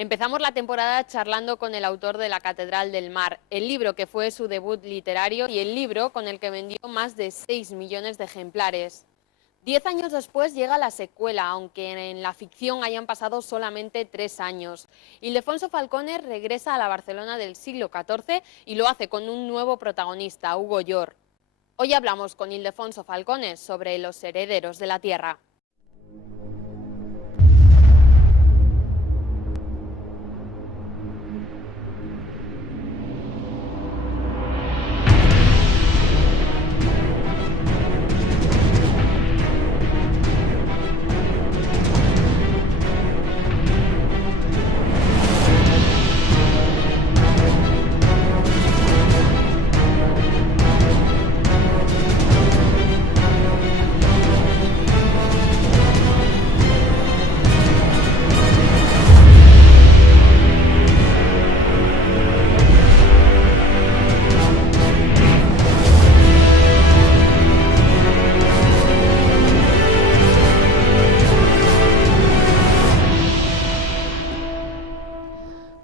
Empezamos la temporada charlando con el autor de La Catedral del Mar, el libro que fue su debut literario y el libro con el que vendió más de 6 millones de ejemplares. 10 años después llega la secuela, aunque en la ficción hayan pasado solamente 3 años. Ildefonso Falcones regresa a la Barcelona del siglo XIV y lo hace con un nuevo protagonista, Hugo Llor. Hoy hablamos con Ildefonso Falcones sobre los herederos de la tierra.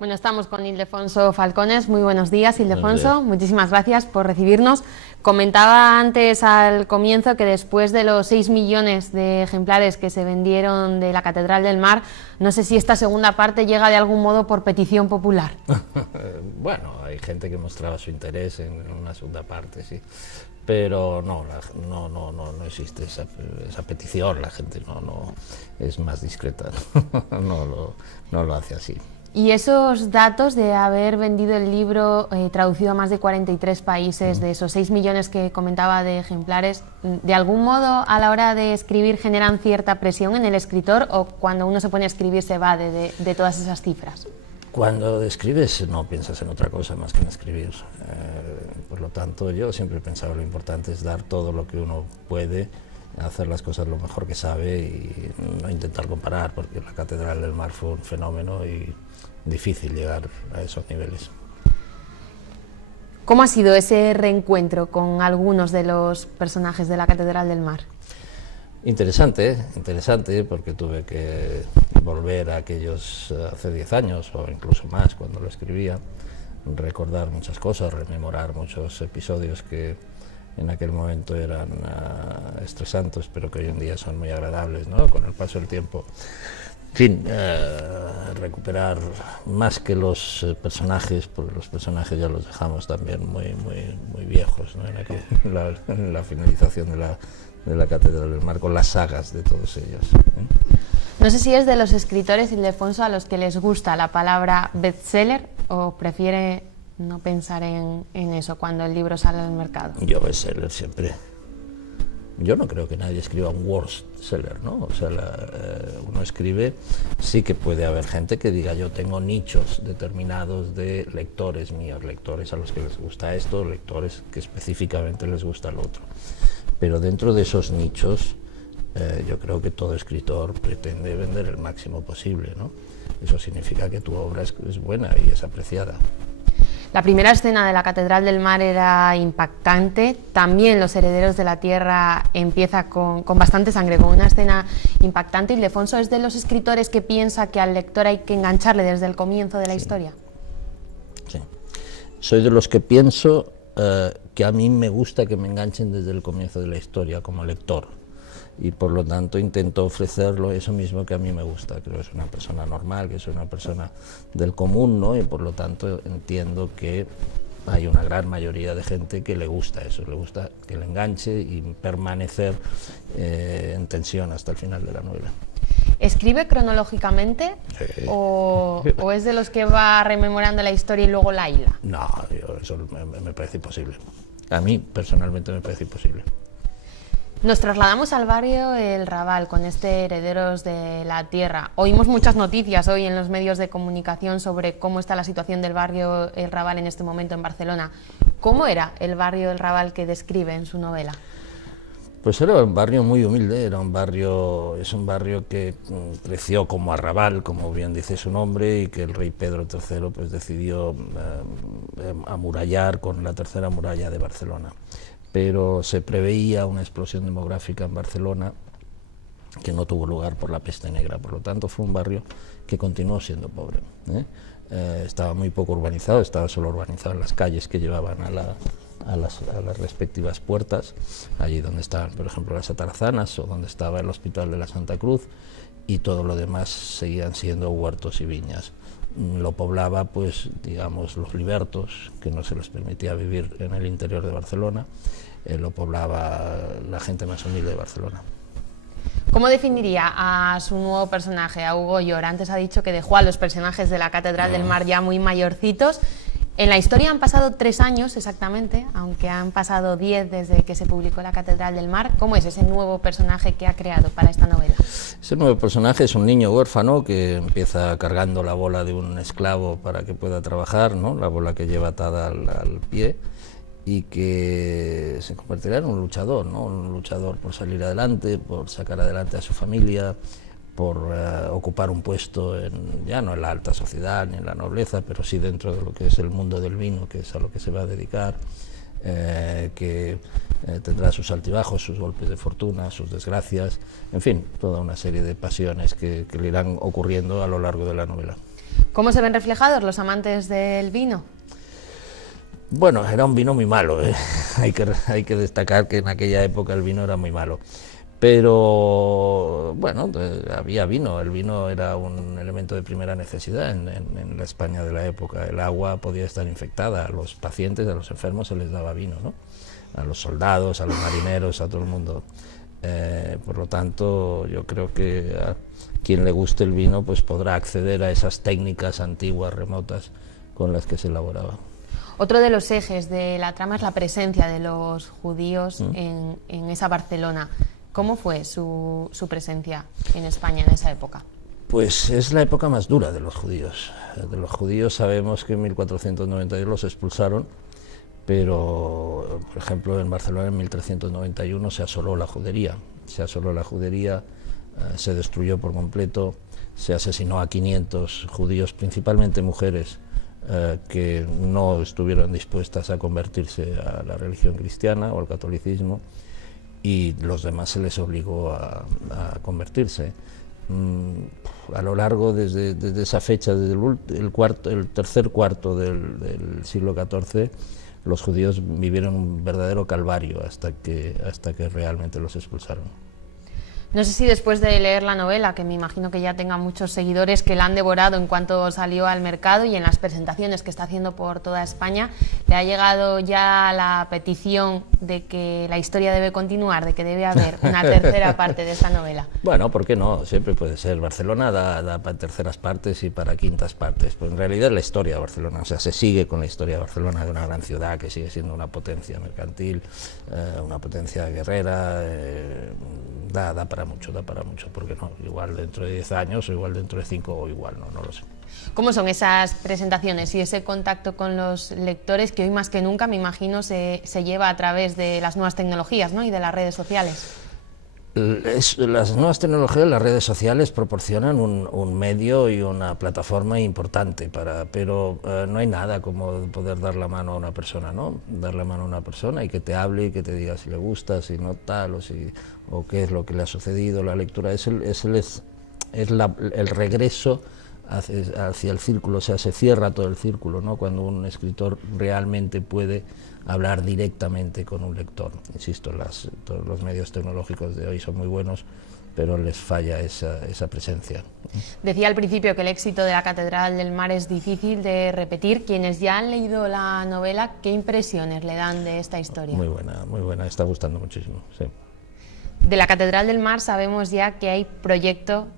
Bueno, estamos con Ildefonso Falcones. Muy buenos días, Ildefonso. Muchísimas gracias por recibirnos. Comentaba antes al comienzo que después de los 6 millones de ejemplares que se vendieron de La Catedral del Mar, no sé si esta segunda parte llega de algún modo por petición popular. Bueno, hay gente que mostraba su interés en una segunda parte, sí. Pero no existe esa petición, la gente no es más discreta, no lo hace así. Y esos datos de haber vendido el libro traducido a más de 43 países, de esos 6 millones que comentaba de ejemplares, ¿de algún modo a la hora de escribir generan cierta presión en el escritor o cuando uno se pone a escribir se va de todas esas cifras? Cuando escribes no piensas en otra cosa más que en escribir. Por lo tanto, yo siempre he pensado lo importante es dar todo lo que uno puede, hacer las cosas lo mejor que sabe y no intentar comparar, porque La Catedral del Mar fue un fenómeno y difícil llegar a esos niveles. ¿Cómo ha sido ese reencuentro con algunos de los personajes de La Catedral del Mar? Interesante, porque tuve que volver a aquellos hace 10 años o incluso más cuando lo escribía, recordar muchas cosas, rememorar muchos episodios que en aquel momento eran estresantes, pero que hoy en día son muy agradables, ¿no? Con el paso del tiempo. En fin, recuperar más que los personajes, porque los personajes ya los dejamos también muy viejos, ¿no? En la finalización de la Catedral del Mar, con las sagas de todos ellos. No sé si es de los escritores, Ildefonso, a los que les gusta la palabra bestseller o prefiere no pensar en eso cuando el libro sale al mercado. Yo bestseller siempre. Yo no creo que nadie escriba un worst seller, ¿no? O sea, uno escribe, sí que puede haber gente que diga yo tengo nichos determinados de lectores míos, lectores a los que les gusta esto, lectores que específicamente les gusta lo otro. Pero dentro de esos nichos, yo creo que todo escritor pretende vender el máximo posible, ¿no? Eso significa que tu obra es buena y es apreciada. La primera escena de La Catedral del Mar era impactante, también Los herederos de la tierra empieza con bastante sangre, con una escena impactante. Ildefonso es de los escritores que piensa que al lector hay que engancharle desde el comienzo de la historia. Sí, soy de los que pienso que a mí me gusta que me enganchen desde el comienzo de la historia como lector. Y por lo tanto intento ofrecerlo eso mismo que a mí me gusta. Creo que es una persona normal, que es una persona del común, ¿no? Y por lo tanto entiendo que hay una gran mayoría de gente que le gusta eso, le gusta que le enganche y permanecer en tensión hasta el final de la novela. ¿Escribe cronológicamente o es de los que va rememorando la historia y luego la hila? No, eso me parece imposible. A mí personalmente me parece imposible. Nos trasladamos al barrio El Raval con este Herederos de la Tierra. Oímos muchas noticias hoy en los medios de comunicación sobre cómo está la situación del barrio El Raval en este momento en Barcelona. ¿Cómo era el barrio El Raval que describe en su novela? Pues era un barrio muy humilde, es un barrio que creció como arrabal, como bien dice su nombre, y que el rey Pedro III pues decidió amurallar con la tercera muralla de Barcelona. Pero se preveía una explosión demográfica en Barcelona que no tuvo lugar por la peste negra. Por lo tanto, fue un barrio que continuó siendo pobre, ¿eh? Estaba muy poco urbanizado, estaba solo urbanizado en las calles que llevaban a las respectivas puertas, allí donde estaban, por ejemplo, las Atarzanas o donde estaba el Hospital de la Santa Cruz, y todo lo demás seguían siendo huertos y viñas. Lo poblaba, pues, digamos, los libertos, que no se les permitía vivir en el interior de Barcelona, lo poblaba la gente más humilde de Barcelona. ¿Cómo definiría a su nuevo personaje, a Hugo Llor? Antes ha dicho que dejó a los personajes de la Catedral del Mar ya muy mayorcitos. En la historia han pasado 3 años exactamente, aunque han pasado 10 desde que se publicó La Catedral del Mar. ¿Cómo es ese nuevo personaje que ha creado para esta novela? Ese nuevo personaje es un niño huérfano que empieza cargando la bola de un esclavo para que pueda trabajar, ¿no? La bola que lleva atada al pie, y que se convertirá en un luchador, ¿no? Un luchador por salir adelante, por sacar adelante a su familia, por ocupar un puesto ya no en la alta sociedad ni en la nobleza, pero sí dentro de lo que es el mundo del vino, que es a lo que se va a dedicar, que tendrá sus altibajos, sus golpes de fortuna, sus desgracias, en fin, toda una serie de pasiones que le irán ocurriendo a lo largo de la novela. ¿Cómo se ven reflejados los amantes del vino? Bueno, era un vino muy malo, ¿eh? Hay que destacar que en aquella época el vino era muy malo. Pero, bueno, había vino, el vino era un elemento de primera necesidad en la España de la época. El agua podía estar infectada, a los pacientes, a los enfermos se les daba vino, ¿no? A los soldados, a los marineros, a todo el mundo. Por lo tanto, yo creo que a quien le guste el vino pues podrá acceder a esas técnicas antiguas, remotas, con las que se elaboraba. Otro de los ejes de la trama es la presencia de los judíos en esa Barcelona. ¿Cómo fue su presencia en España en esa época? Pues es la época más dura de los judíos. De los judíos sabemos que en 1492 los expulsaron, pero, por ejemplo, en Barcelona en 1391 se asoló la judería. Se asoló la judería, se destruyó por completo, se asesinó a 500 judíos, principalmente mujeres, que no estuvieron dispuestas a convertirse a la religión cristiana o al catolicismo, y los demás se les obligó a convertirse. A lo largo, desde esa fecha, desde el tercer cuarto del siglo XIV, los judíos vivieron un verdadero calvario hasta que realmente los expulsaron. No sé si después de leer la novela, que me imagino que ya tenga muchos seguidores que la han devorado en cuanto salió al mercado y en las presentaciones que está haciendo por toda España, le ha llegado ya la petición de que la historia debe continuar, de que debe haber una tercera parte de esta novela. Bueno, ¿por qué no? Siempre puede ser. Barcelona da para terceras partes y para quintas partes. Pues en realidad es la historia de Barcelona, o sea, se sigue con la historia de Barcelona, de una gran ciudad que sigue siendo una potencia mercantil, una potencia guerrera. Da para mucho, porque no, igual dentro de 10 años o igual dentro de 5 o igual, no lo sé. ¿Cómo son esas presentaciones y ese contacto con los lectores que hoy más que nunca, me imagino, se lleva a través de las nuevas tecnologías, ¿no? Y de las redes sociales? Las nuevas tecnologías, las redes sociales proporcionan un medio y una plataforma importante, pero no hay nada como poder dar la mano a una persona, ¿no? Dar la mano a una persona y que te hable y que te diga si le gusta, si no tal, o qué es lo que le ha sucedido. La lectura es el regreso hacia el círculo, o sea, se cierra todo el círculo, ¿no? Cuando un escritor realmente puede hablar directamente con un lector. Insisto, todos los medios tecnológicos de hoy son muy buenos, pero les falla esa presencia. Decía al principio que el éxito de La Catedral del Mar es difícil de repetir. Quienes ya han leído la novela, ¿qué impresiones le dan de esta historia? Muy buena, está gustando muchísimo, sí. De La Catedral del Mar sabemos ya que hay proyecto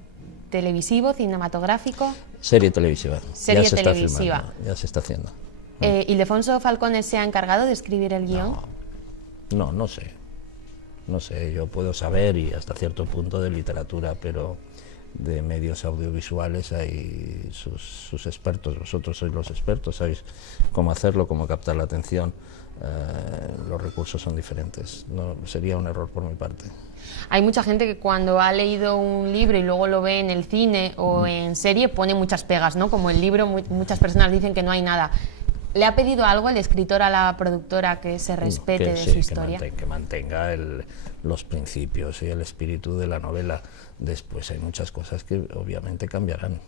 televisivo, cinematográfico. Serie televisiva. Serie televisiva. Ya se está haciendo. ¿Ildefonso Falcones se ha encargado de escribir el guión? No sé. No sé, yo puedo saber, y hasta cierto punto, de literatura, pero de medios audiovisuales hay sus expertos. Vosotros sois los expertos, sabéis cómo hacerlo, cómo captar la atención. Los recursos son diferentes. No, sería un error por mi parte. Hay mucha gente que cuando ha leído un libro y luego lo ve en el cine o en serie pone muchas pegas, ¿no? Como el libro, muchas personas dicen que no hay nada. ¿Le ha pedido algo el escritor a la productora que se respete de su historia? Que mantenga los principios y el espíritu de la novela. Después hay muchas cosas que obviamente cambiarán.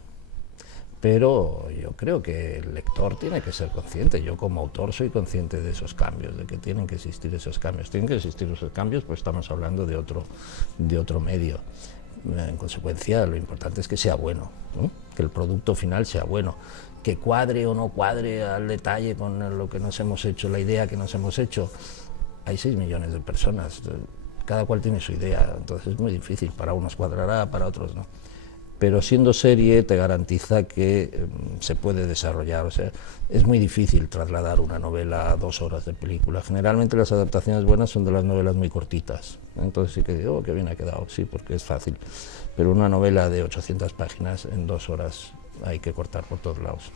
Pero yo creo que el lector tiene que ser consciente. Yo como autor soy consciente de esos cambios, de que tienen que existir esos cambios. Tienen que existir esos cambios, pues estamos hablando de otro medio. En consecuencia, lo importante es que sea bueno, ¿no? Que el producto final sea bueno. Que cuadre o no cuadre al detalle con lo que nos hemos hecho, la idea que nos hemos hecho. Hay 6 millones de personas, cada cual tiene su idea, entonces es muy difícil. Para unos cuadrará, para otros no. Pero siendo serie te garantiza que se puede desarrollar. O sea, es muy difícil trasladar una novela a 2 horas de película. Generalmente las adaptaciones buenas son de las novelas muy cortitas. Entonces sí que digo, oh, qué bien ha quedado, sí, porque es fácil. Pero una novela de 800 páginas en 2 horas hay que cortar por todos lados.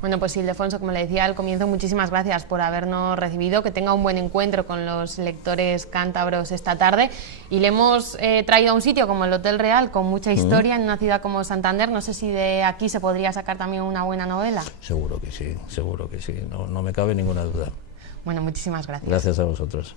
Bueno, pues Ildefonso, como le decía al comienzo, muchísimas gracias por habernos recibido, que tenga un buen encuentro con los lectores cántabros esta tarde, y le hemos traído a un sitio como el Hotel Real, con mucha historia, en una ciudad como Santander. No sé si de aquí se podría sacar también una buena novela. Seguro que sí, no me cabe ninguna duda. Bueno, muchísimas gracias. Gracias a vosotros.